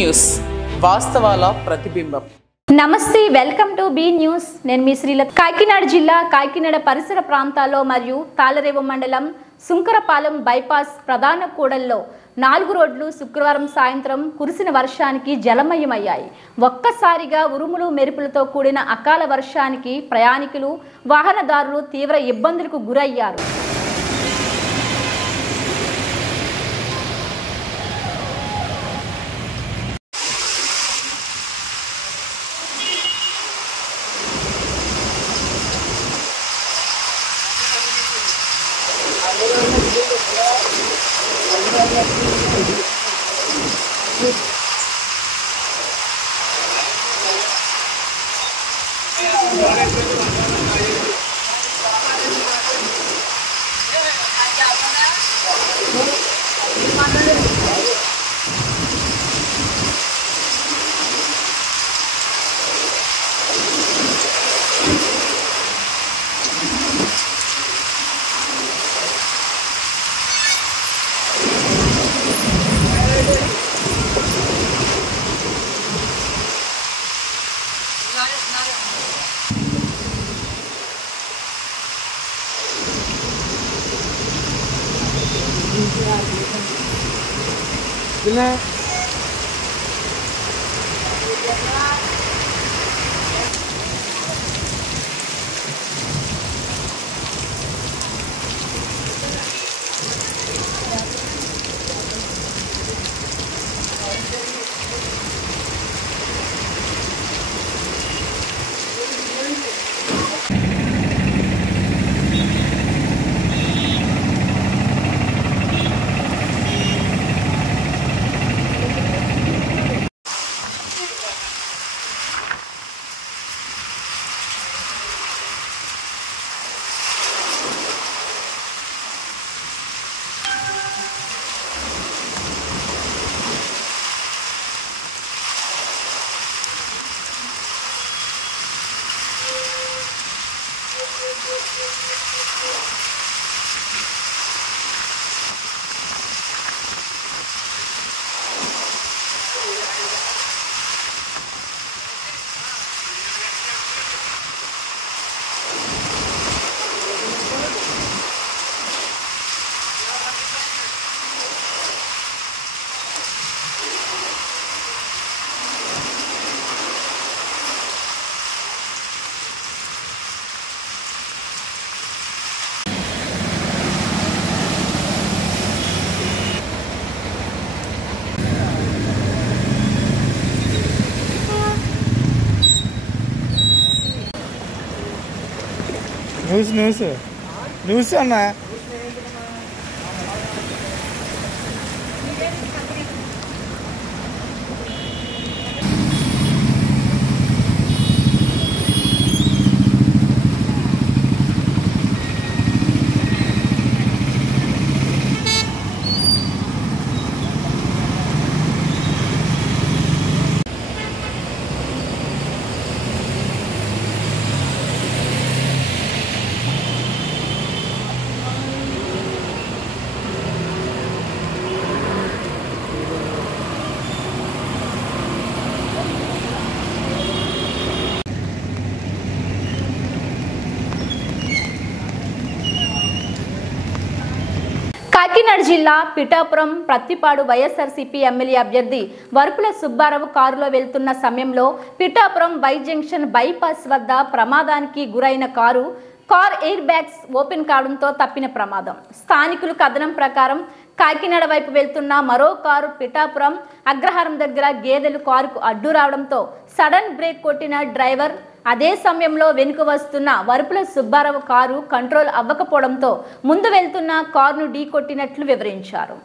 News, వాస్తవాల ప్రతిబింబం. నమస్తే, welcome to be news. నేను మీ శ్రీలత. కాకినాడ జిల్లా కాకినాడ పరిసర ప్రాంతాల్లో మరియు తాళరేవు మండలం సుంకరపాలెం బైపాస్ ప్రధాన కూడల్లో 4 రోడ్లు శుక్రవారం సాయంత్రం కురిసిన వర్షానికి జలమయమయ్యాయి. ఒక్కసారిగా ఉరుములు మెరుపులతో కూడిన అకాల వర్షానికి ప్రయాణికులు, వాహనదారులు తీవ్ర ఇబ్బందులకు గురయ్యారు. న్యూస్ అన్న కాకినాడ జిల్లా పిఠాపురం ప్రత్తిపాడు వైఎస్ఆర్సీపీ ఎమ్మెల్యే అభ్యర్థి వరుపుల సుబ్బారావు కారులో వెళ్తున్న సమయంలో పిఠాపురం వై జంక్షన్ బైపాస్ వద్ద ప్రమాదానికి గురైన కారు ఎయిర్ బ్యాగ్స్ ఓపెన్ కావడంతో తప్పిన ప్రమాదం. స్థానికులు కథనం ప్రకారం కాకినాడ వైపు వెళ్తున్న మరో కారు పిఠాపురం అగ్రహారం దగ్గర గేదెలు కారుకు అడ్డు రావడంతో సడన్ బ్రేక్ కొట్టిన డ్రైవర్, అదే సమయంలో వెనుక వస్తున్న వరుపుల సుబ్బారావు కారు కంట్రోల్ అవ్వకపోవడంతో ముందు వెళ్తున్న కారును ఢీకొట్టినట్లు వివరించారు.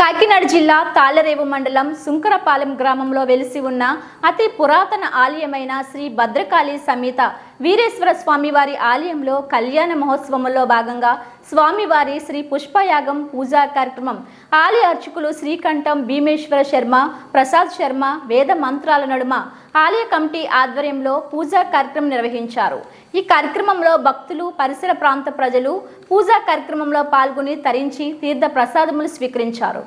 కాకినాడ జిల్లా తాళ్లరేవు మండలం సుంకరపాలెం గ్రామంలో వెలిసి ఉన్న అతి పురాతన ఆలయమైన శ్రీ భద్రకాళి సమేత వీరేశ్వర స్వామివారి ఆలయంలో కళ్యాణ మహోత్సవంలో భాగంగా స్వామివారి శ్రీ పుష్పయాగం పూజా కార్యక్రమం ఆలయ అర్చకులు శ్రీకంఠం భీమేశ్వర శర్మ, ప్రసాద్ శర్మ వేద మంత్రాల నడుమ ఆలయ కమిటీ ఆధ్వర్యంలో పూజా కార్యక్రమం నిర్వహించారు. ఈ కార్యక్రమంలో భక్తులు, పరిసర ప్రాంత ప్రజలు పూజా కార్యక్రమంలో పాల్గొని తరించి తీర్థ ప్రసాదములు స్వీకరించారు.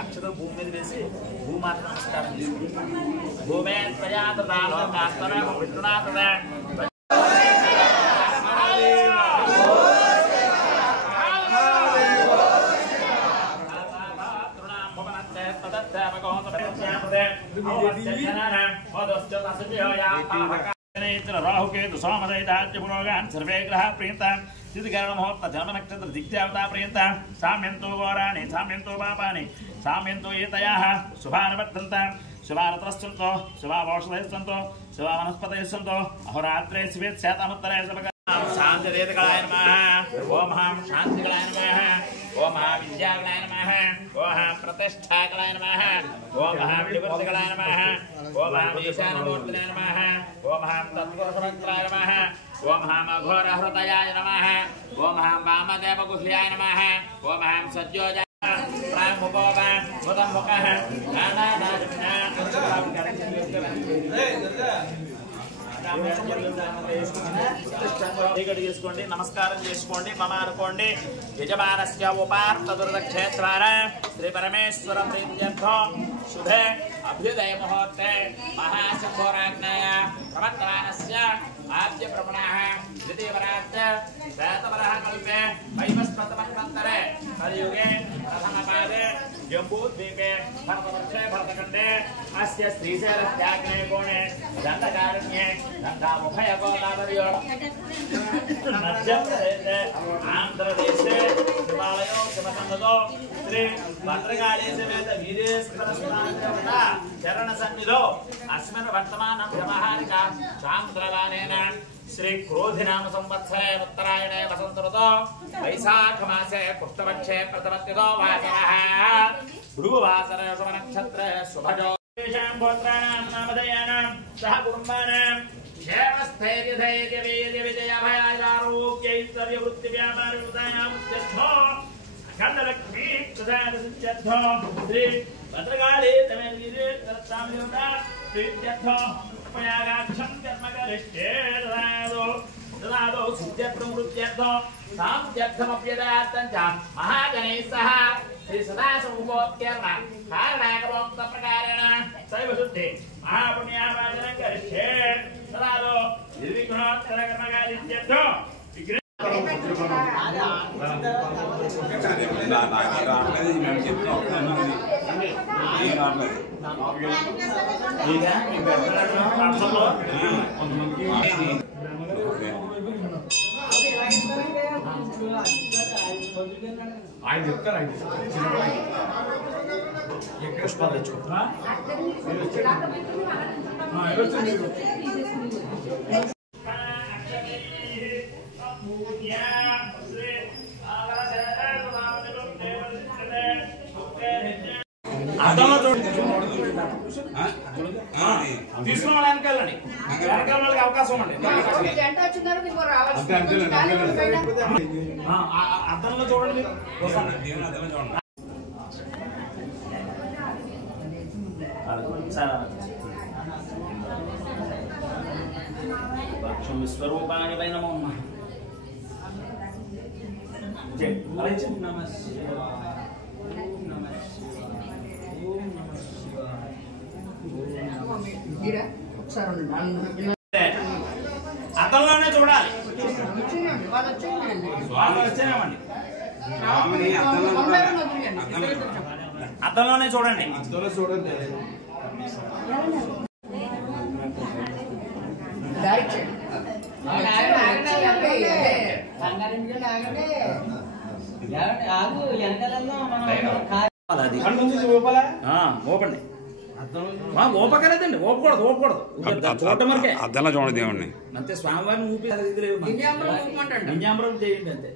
అక్షర భూమి మీద వేసి భూమాత నమస్కారం చేసుకుంటాం. భూమే విష్ణునాథ రాహుకేతు సోమదైతాద్య పురోగాన్ సర్వే గ్రహ ప్రీత స్థితికరణ మహోత్త జన్మ నక్షత్ర దిగ్దేవతా ప్రీత సామ్యంతో ఘోరాణి సామ్యంతో పాపాని సామ్యంతో ఏతయాః శుభానువర్తంత శుభారతస్సంతో శుభావౌషధైస్సంతో శుభవనస్పతైస్సంతో అహోరాత్రే శివేత్ శాతముత్తరే శాంతిరేతకళాయ నమః. ఓం హాం శాంతికళాయ నమః. ఓం హాం విద్యాకళాయ నమః. ఓం హాం ప్రతిష్ఠాకళాయ నమః. ఓం హాం వివర్తకళాయ నమః. ఓం హాం ఈశానమూర్తినే నమః. ఓం హాం తత్పురుషమంత్రాయ నమః. ఓం హాం అఘోరహృదయాయ నమః. ఓం హాం వామదేవగుహ్యాయ నమః. ఓం హాం సజ్జోజాయ చేసుకోండి, నమస్కారం చేసుకోండి, మమ అనుకోండి. యజమానస్య ఉపార్త దుర్దక్షేత్రాన శ్రీ పరమేశ్వర ప్రీత్యర్థో శుభే అభ్యుదయ ముహూర్తే మహాశంభోరాజ్ఞాయ ప్రవర్తమానస్య ఆద్య ప్రమణః ద్వితీయవరాజ్య శాతవరః కల్పే వైవస్వతమన్వంతరే కలియుగే ప్రథమపాదే జంబూద్వీపే భరతవర్షే భరతఖండే అస్య శ్రీశైలస్యాగ్నే కోణే దండకారణ్యే దండాముభయగోదావర్యో మధ్యప్రదేశే ఆంధ్రదేశే శివాలయో శివసంగతో శ్రీ భద్రకాళీ సమేత వీరేశ్వర స్వామి చరణ సన్నిధో అస్మిన్ వర్తమానం వ్యవహారిక సాంద్రవానేన శ్రీ క్రోధినామ సంవత్సరే ఉత్తరాయణే వసంత ఋతో వైశాఖ మాసే పుష్పపక్షే ప్రథమతిథో వాసరః భృగువాసరే శుభనక్షత్రే శుభజో గోత్రాణాం నామధేయానాం సహ కుటుంబానాం క్షేమస్థైర్యధైర్య విజయాభయారోగ్యైశ్వర్య వృత్తి వ్యాపార ఉదయాం అఖండలక్ష్మీ ప్రసాదసిద్ధ్యర్థో శ్రీ భద్రకాళీ తమేర్యర్థో ఉపయాగాక్షం కర్మకరిష్టే దదాదో సిద్ధ్యర్థం వృత్త్యర్థో సాంధ్యర్థమప్యదార్థం చ మహాగణైః సహ శ్రీ సదాశివోక్త్యర్ణ కారణాగమోక్త ప్రకారేణ శైవశుద్ధి మహాపుణ్యావాచనం కరిష్టే దదాదో నిర్విఘ్నోత్తర కర్మకారిత్యర్థో ఆయన చెప్తారు పుష్పాలు తెచ్చుకుంటా తీసుకున్న వాళ్ళ వెనకాలండి, వెనకాల వాళ్ళకి అవకాశం ఉండండి. అర్థంలో చూడండి, విశ్వరూపాయ వై నమో నమః. అద్దంలోనే చూడాలి. వాళ్ళు వచ్చేమండి, అద్దంలోనే చూడండి. ఓపండి, ఓపకలేదండి, ఓపకూడదు, ఓపకూడదు. అద్దంలో చూడండి దేవుడిని అంతే. స్వామివారిని ఊపి ఇది లేవు, వింజాంబరం చేయండి అంతే.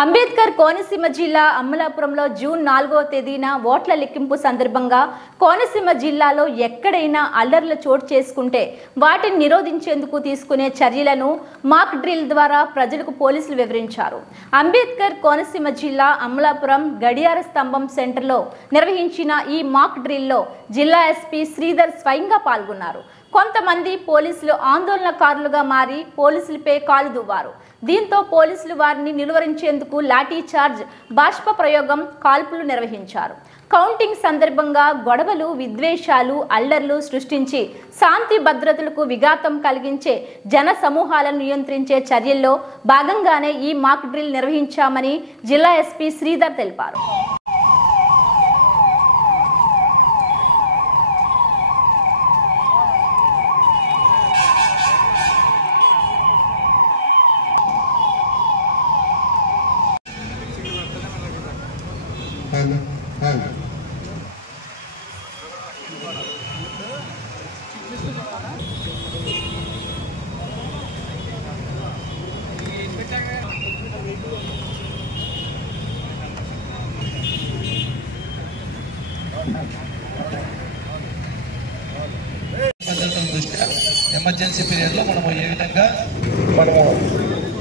అంబేద్కర్ కోనసీమ జిల్లా అమలాపురంలో జూన్ 4వ తేదీన ఓట్ల లెక్కింపు సందర్భంగా కోనసీమ జిల్లాలో ఎక్కడైనా అల్లర్లు చోటు చేసుకుంటే వాటిని నిరోధించేందుకు తీసుకునే చర్యలను మాక్ డ్రిల్ ద్వారా ప్రజలకు పోలీసులు వివరించారు. అంబేద్కర్ కోనసీమ జిల్లా అమలాపురం గడియార స్తంభం సెంటర్లో నిర్వహించిన ఈ మాక్ డ్రిల్లో జిల్లా ఎస్పీ శ్రీధర్ స్వయంగా పాల్గొన్నారు. కొంతమంది పోలీసులు ఆందోళనకారులుగా మారి పోలీసులపై కాలు దువ్వారు. దీంతో పోలీసులు వారిని నిలువరించేందుకు లాఠీ చార్జ్, బాష్ప ప్రయోగం, కాల్పులు నిర్వహించారు. కౌంటింగ్ సందర్భంగా గొడవలు, విద్వేషాలు, అల్లర్లు సృష్టించి శాంతి భద్రతలకు విఘాతం కలిగించే జన సమూహాలను నియంత్రించే చర్యల్లో భాగంగానే ఈ మాక్ డ్రిల్ నిర్వహించామని జిల్లా ఎస్పీ శ్రీధర్ తెలిపారు. ఎమర్జెన్సీ పీరియడ్లో మనము ఏ విధంగా మనము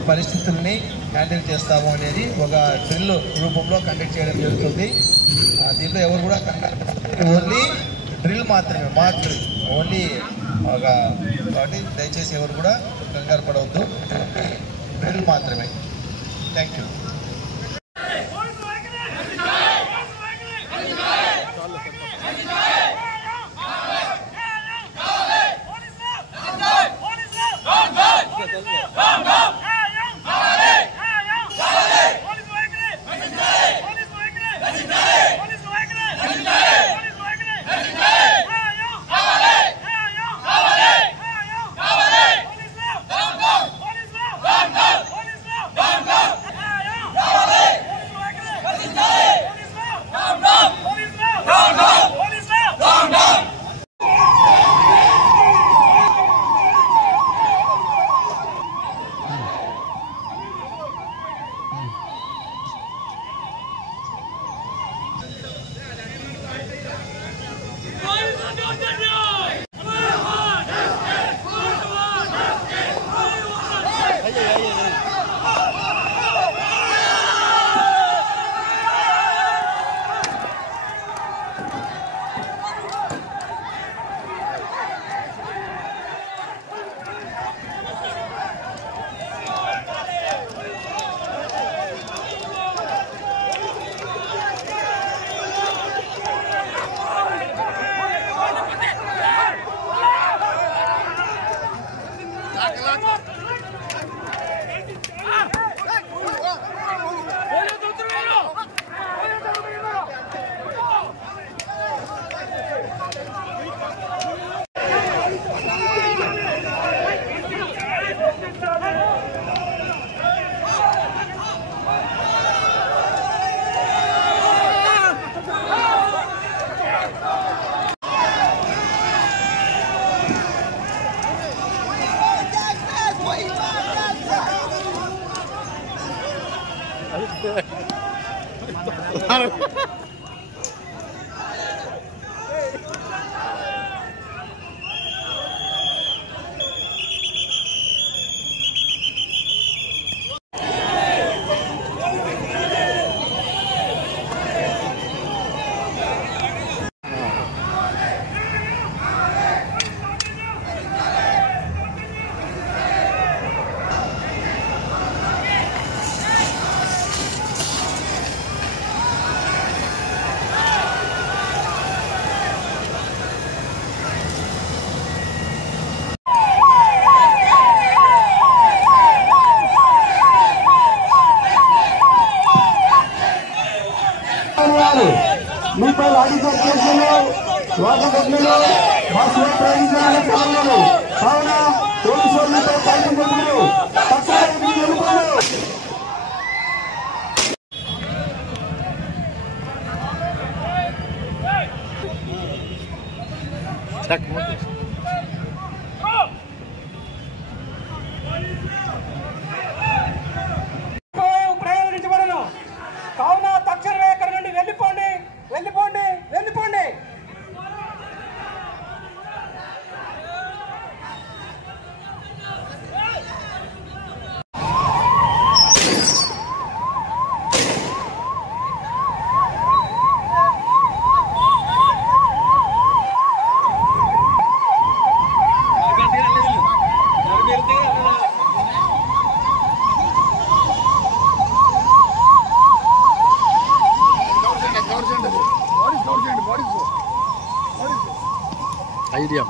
పరిస్థితుల్ని హ్యాండిల్ చేస్తాము అనేది ఒక డ్రిల్ రూపంలో కండక్ట్ చేయడం జరుగుతుంది. దీంట్లో ఎవరు కూడా ఓన్లీ డ్రిల్ మాత్రమే, మాక్ డ్రిల్ ఓన్లీ ఒక, కాబట్టి దయచేసి ఎవరు కూడా కంగారు పడవద్దు, డ్రిల్ మాత్రమే. Thank you. మీపై లాఠీచార్జ్ కేసులు వాటర్ ఘటనలు భాషలో ప్రయోగించాలని కారణాలు కావున పోలీసులు మీపై ఫైటింగ్ ఘటనలు తక్షణ వెళ్ళిపోయారు. ప్రయోగించబడను కావున తక్షణమే ఇక్కడ నుండి వెళ్ళిపోండి వెళ్ళిపోండి వెళ్ళిపోండి. ఐడియా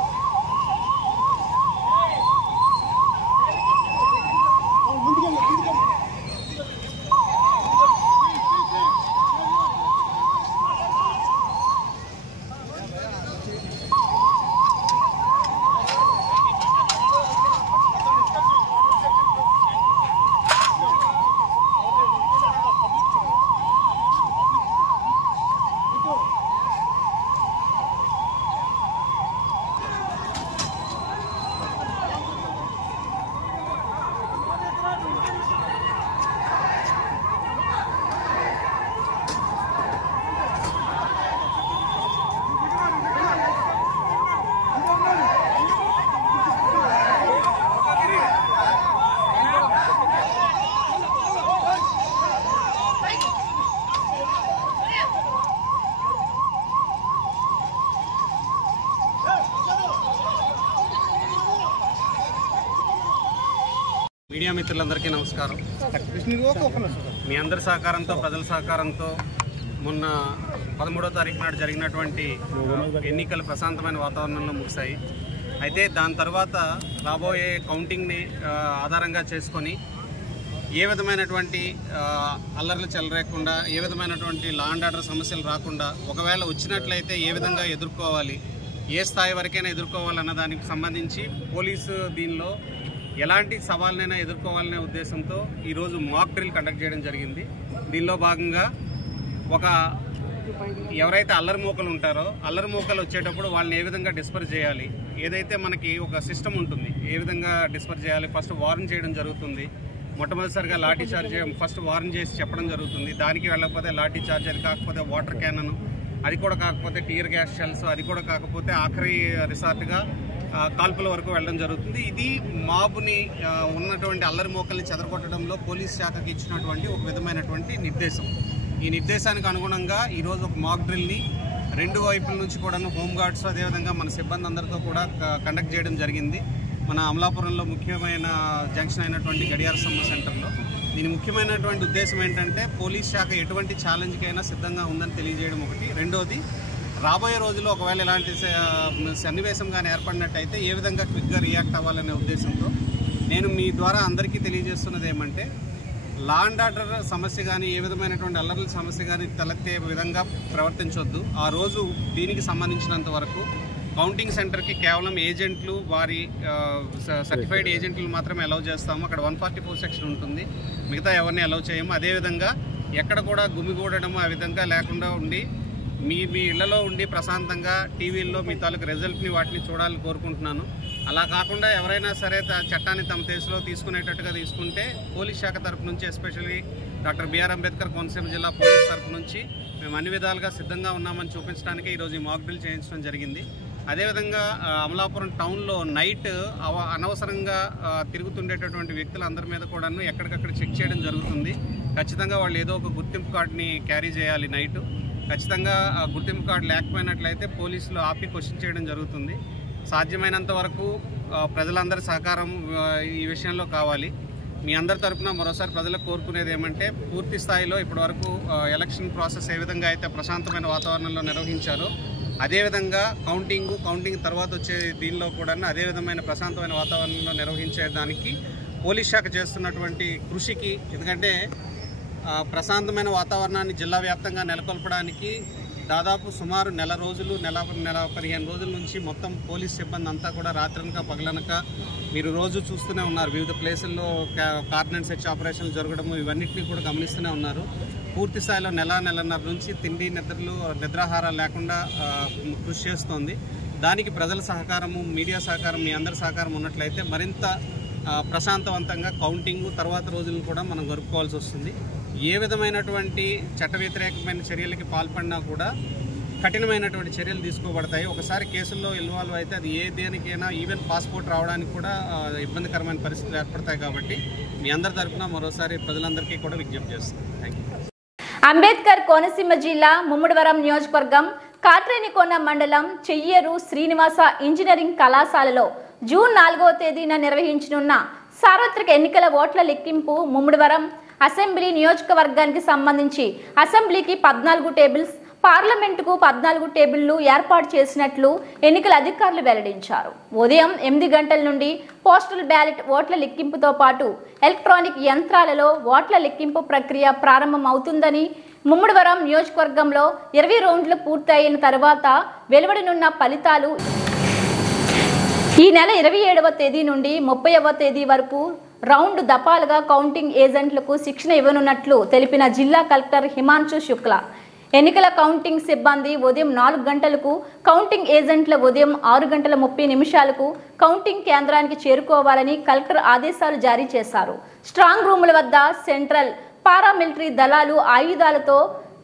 మీడియా మిత్రులందరికీ నమస్కారం. మీ అందరి సహకారంతో ప్రజల సహకారంతో మొన్న 13వ తారీఖు నాడు జరిగినటువంటి ఎన్నికలు ప్రశాంతమైన వాతావరణంలో ముగిశాయి. అయితే దాని తర్వాత రాబోయే కౌంటింగ్ని ఆధారంగా చేసుకొని ఏ విధమైనటువంటి అల్లర్లు చెలరేకుండా, ఏ విధమైనటువంటి లా అండ్ ఆర్డర్ సమస్యలు రాకుండా, ఒకవేళ వచ్చినట్లయితే ఏ విధంగా ఎదుర్కోవాలి, ఏ స్థాయి వరకైనా ఎదుర్కోవాలన్న దానికి సంబంధించి పోలీసు దీనిలో ఎలాంటి సవాళ్ళనైనా ఎదుర్కోవాలనే ఉద్దేశంతో ఈరోజు మాక్ డ్రిల్ కండక్ట్ చేయడం జరిగింది. దీనిలో భాగంగా ఎవరైతే అల్లరి మూకలు ఉంటారో అల్లరి మూకలు వచ్చేటప్పుడు వాళ్ళని ఏ విధంగా డిస్పర్స్ చేయాలి, ఏదైతే మనకి ఒక సిస్టమ్ ఉంటుంది, ఏ విధంగా డిస్పర్స్ చేయాలి, ఫస్ట్ వార్న్ చేయడం జరుగుతుంది. మొట్టమొదటిసారిగా లాఠీ చార్జ్ ఫస్ట్ వార్న్ చేసి చెప్పడం జరుగుతుంది. దానికి వెళ్ళకపోతే లాఠీ చార్జ్, అది కాకపోతే వాటర్ క్యానన్, అది కూడా కాకపోతే టీయర్ గ్యాస్ షెల్స్, అది కూడా కాకపోతే ఆఖరి రిసార్ట్గా కాల్పుల వరకు వెళ్ళడం జరుగుతుంది. ఇది మాబుని ఉన్నటువంటి అల్లరి మోకల్ని చెదరగొట్టడంలో పోలీస్ శాఖకి ఇచ్చినటువంటి ఒక విధమైనటువంటి నిర్దేశం. ఈ నిర్దేశానికి అనుగుణంగా ఈరోజు ఒక మాక్ డ్రిల్ని రెండు వైపుల నుంచి కూడా హోంగార్డ్స్ అదేవిధంగా మన సిబ్బంది అందరితో కూడా కండక్ట్ చేయడం జరిగింది. మన అమలాపురంలో ముఖ్యమైన జంక్షన్ అయినటువంటి గడియార సమ్మ సెంటర్లో. దీని ముఖ్యమైనటువంటి ఉద్దేశం ఏంటంటే పోలీస్ శాఖ ఎటువంటి ఛాలెంజ్కైనా సిద్ధంగా ఉందని తెలియజేయడం ఒకటి. రెండోది, రాబోయే రోజుల్లో ఒకవేళ ఇలాంటి సన్నివేశం కానీ ఏర్పడినట్టయితే ఏ విధంగా క్విక్గా రియాక్ట్ అవ్వాలనే ఉద్దేశంతో నేను మీ ద్వారా అందరికీ తెలియజేస్తున్నది ఏమంటే, లా అండ్ ఆర్డర్ సమస్య కానీ, ఏ విధమైనటువంటి అల్లర్ల సమస్య కానీ తలెత్తే విధంగా ప్రవర్తించొద్దు. ఆ రోజు దీనికి సంబంధించినంత వరకు కౌంటింగ్ సెంటర్కి కేవలం ఏజెంట్లు, వారి సర్టిఫైడ్ ఏజెంట్లు మాత్రమే అలౌ చేస్తాము. అక్కడ 144 సెక్షన్ ఉంటుంది, మిగతా ఎవరిని అలౌ చేయము. అదేవిధంగా ఎక్కడ కూడా గుమిగూడడం ఆ విధంగా లేకుండా ఉండి మీ ఇళ్లలో ఉండి ప్రశాంతంగా టీవీల్లో మీ తాలూకు రిజల్ట్ని వాటిని చూడాలని కోరుకుంటున్నాను. అలా కాకుండా ఎవరైనా సరే చట్టాన్ని తమ దేశంలో తీసుకునేటట్టుగా తీసుకుంటే పోలీస్ శాఖ తరపు నుంచి, especially doctor BR Ambedkar Konaseema జిల్లా పోలీస్ తరపు నుంచి మేము అన్ని విధాలుగా సిద్ధంగా ఉన్నామని చూపించడానికి ఈరోజు ఈ మాక్ డ్రిల్ చేయించడం జరిగింది. అదేవిధంగా అమలాపురం టౌన్లో నైట్ అనవసరంగా తిరుగుతుండేటటువంటి వ్యక్తులందరి మీద కూడా ఎక్కడికక్కడ చెక్ చేయడం జరుగుతుంది. ఖచ్చితంగా వాళ్ళు ఏదో ఒక గుర్తింపు కార్డుని క్యారీ చేయాలి నైటు. ఖచ్చితంగా ఆ గుర్తింపు కార్డు లేకపోయినట్లయితే పోలీసులు ఆపి క్వశ్చన్ చేయడం జరుగుతుంది. సాధ్యమైనంత వరకు ప్రజలందరి సహకారం ఈ విషయంలో కావాలి. మీ అందరి తరఫున మరోసారి ప్రజలకు కోరుకునేది ఏమంటే, పూర్తి స్థాయిలో ఇప్పటివరకు ఎలక్షన్ ప్రాసెస్ ఏ విధంగా అయితే ప్రశాంతమైన వాతావరణంలో నిర్వహించారో అదేవిధంగా కౌంటింగ్ తర్వాత వచ్చే దీనిలో కూడా అదే విధమైన ప్రశాంతమైన వాతావరణంలో నిర్వహించేదానికి పోలీస్ శాఖ చేస్తున్నటువంటి కృషికి, ఎందుకంటే ప్రశాంతమైన వాతావరణాన్ని జిల్లా వ్యాప్తంగా నెలకొల్పడానికి దాదాపు సుమారు నెల 15 రోజుల నుంచి మొత్తం పోలీస్ సిబ్బంది అంతా కూడా రాత్రనక పగలనక మీరు రోజు చూస్తూనే ఉన్నారు. వివిధ ప్లేసుల్లో కార్డినెన్స్ సెర్చ్ ఆపరేషన్లు జరగడము ఇవన్నిటిని కూడా గమనిస్తూనే ఉన్నారు. పూర్తి స్థాయిలో నెలన్నర నుంచి తిండి నిద్రాహారాలు లేకుండా కృషి చేస్తోంది. దానికి ప్రజల సహకారము, మీడియా సహకారం, మీ అందరి సహకారం ఉన్నట్లయితే మరింత ప్రశాంతవంతంగా కౌంటింగ్ తర్వాత రోజులను కూడా మనం గడుపుకోవాల్సి వస్తుంది. ఏ విధమైనటువంటి చట్ట వ్యతిరేకమైన చర్యలకి పాల్పడినా కూడా కఠినమైనటువంటి చర్యలు తీసుకోబడతాయి. ఒకసారి కేసుల్లో ఇన్వాల్వ్ అయితే అది ఏ దేనికైనా ఈవెన్ పాస్పోర్ట్ రావడానికి కూడా ఇబ్బందికరమైన పరిస్థితులు ఏర్పడతాయి. కాబట్టి మీ అందరి తరఫున మరోసారి ప్రజలందరికీ కూడా విజ్ఞప్తి చేస్తాను. Thank you. అంబేద్కర్ కోనసీమ జిల్లా ముమ్మడివరం నియోజకవర్గం కాట్రేనికోన మండలం చెయ్యేరు శ్రీనివాస ఇంజనీరింగ్ కళాశాలలో జూన్ 4వ తేదీన నిర్వహించనున్న సార్వత్రిక ఎన్నికల ఓట్ల లెక్కింపు ముమ్మడివరం అసెంబ్లీ నియోజకవర్గానికి సంబంధించి అసెంబ్లీకి 14 టేబుల్స్, పార్లమెంటుకు 14 టేబుళ్లు ఏర్పాటు చేసినట్లు ఎన్నికల అధికారులు వెల్లడించారు. ఉదయం 8 గంటల నుండి పోస్టల్ బ్యాలెట్ ఓట్ల లెక్కింపుతో పాటు ఎలక్ట్రానిక్ యంత్రాలలో ఓట్ల లెక్కింపు ప్రక్రియ ప్రారంభం అవుతుందని, ముమ్మడివరం నియోజకవర్గంలో 20 రౌండ్లు పూర్తయిన తర్వాత వెలువడనున్న ఫలితాలు ఈ నెల 27వ తేదీ నుండి 30వ తేదీ వరకు రౌండ్ దఫాలుగా కౌంటింగ్ ఏజెంట్లకు శిక్షణ ఇవ్వనున్నట్లు తెలిపిన జిల్లా కలెక్టర్ హిమాంశు శుక్లా. ఎన్నికల కౌంటింగ్ సిబ్బంది ఉదయం 4 గంటలకు, కౌంటింగ్ ఏజెంట్ల ఉదయం 6:30 కౌంటింగ్ కేంద్రానికి చేరుకోవాలని కలెక్టర్ ఆదేశాలు జారీ చేశారు. స్ట్రాంగ్ రూముల వద్ద సెంట్రల్ పారామిలిటరీ దళాలు ఆయుధాలతో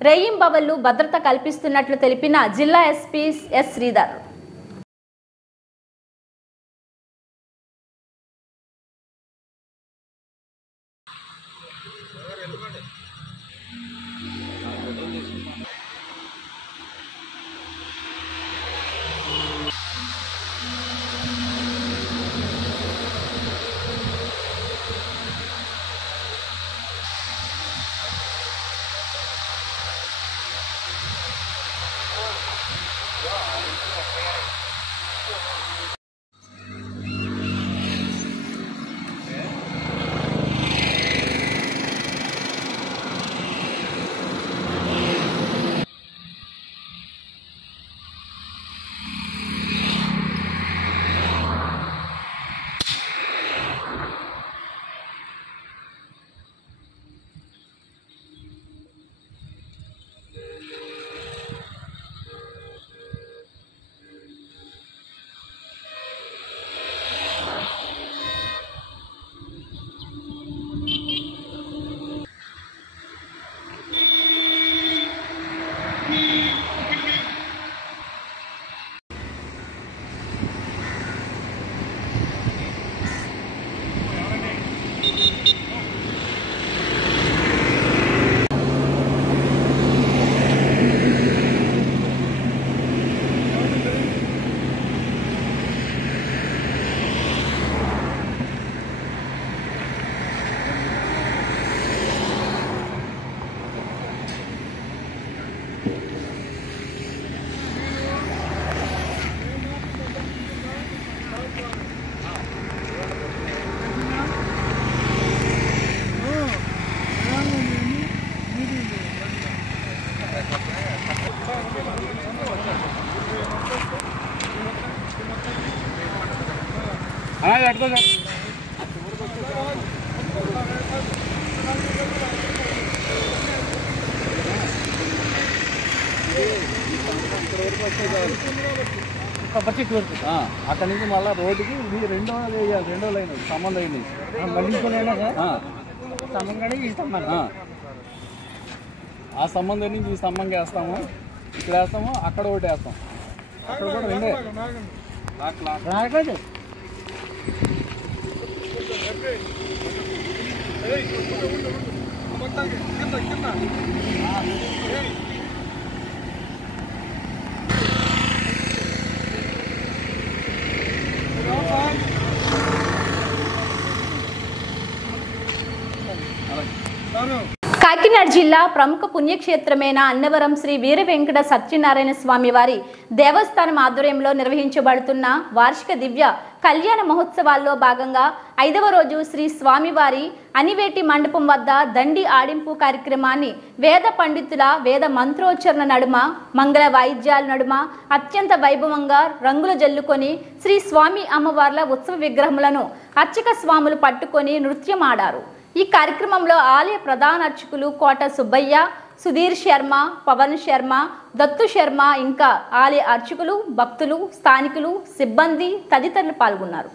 రేయింబవళ్లు భద్రత కల్పిస్తున్నట్లు తెలిపిన జిల్లా ఎస్పీ ఎస్ శ్రీధర్. అక్కడి నుంచి మళ్ళీ రోడ్డుకి ఇది రెండో లైన్ సంబంధం అయింది ఆ సంబంధం నుంచి ఈ స్తంభంగా వేస్తాము, ఇక్కడ వేస్తాము, అక్కడ ఒకటి వేస్తాం, అక్కడ కూడా రెండే కాకినాడ జిల్లా ప్రముఖ పుణ్యక్షేత్రమైన అన్నవరం శ్రీ వీర వెంకట సత్యనారాయణ స్వామి వారి దేవస్థానం ఆధ్వర్యంలో నిర్వహించబడుతున్న వార్షిక దివ్య కళ్యాణ మహోత్సవాల్లో భాగంగా 5వ రోజు శ్రీ స్వామివారి అనివేటి మండపం వద్ద దండి ఆడింపు కార్యక్రమాన్ని వేద పండితుల వేద మంత్రోచ్చరణ నడుమ మంగళ వాయిద్యాల నడుమ అత్యంత వైభవంగా రంగులు జల్లుకొని శ్రీ స్వామి అమ్మవార్ల ఉత్సవ విగ్రహములను అర్చక స్వాములు పట్టుకొని నృత్యం ఆడారు. ఈ కార్యక్రమంలో ఆలయ ప్రధాన అర్చకులు కోట సుబ్బయ్య, సుధీర్ శర్మ, పవన్ శర్మ, దత్తు శర్మ ఇంకా ఆలయ అర్చకులు, భక్తులు, స్థానికులు, సిబ్బంది తదితరులు పాల్గొన్నారు.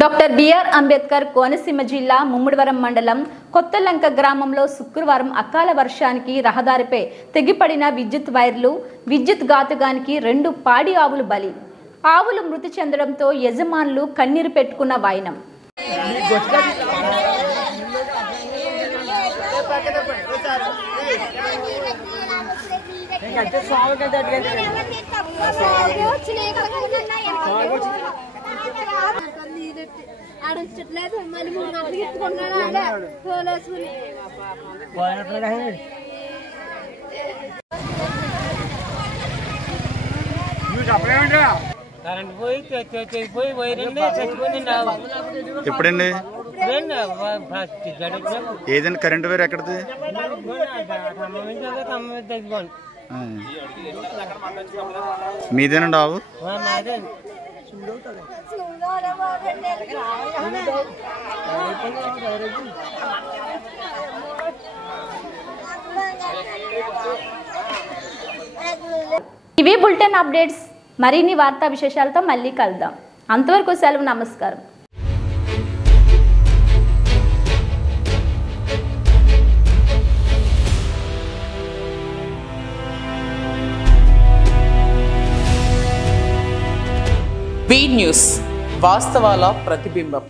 డాక్టర్ బిఆర్ అంబేద్కర్ కోనసీమ జిల్లా ముమ్మడివరం మండలం కొత్తలంక గ్రామంలో శుక్రవారం అకాల వర్షానికి రహదారిపై తెగిపడిన విద్యుత్ వైర్లు, విద్యుత్ ఘాతుకానికి 2 పాడి ఆవులు బలి. ఆవులు మృతి చెందడంతో యజమానులు కన్నీరు పెట్టుకున్న వాయినం. ఆడించట్లేదు మళ్ళీ 3 గంటలకు ఎత్తుకున్నాడు పోలేసుకుని కరెంట్ పోయి వైరండి చచ్చిపోయింది. ఎప్పుడండి ఏదండి కరెంట్ వైర్ ఎక్కడిది? మీదేనండి ఆవు? ఇవి బులెటిన్ అప్డేట్స్. మరిన్ని వార్తా విశేషాలతో మళ్ళీ కలుద్దాం. అంతవరకు సెలవు. నమస్కారం. వి న్యూస్ వాస్తవాల ప్రతిబింబం.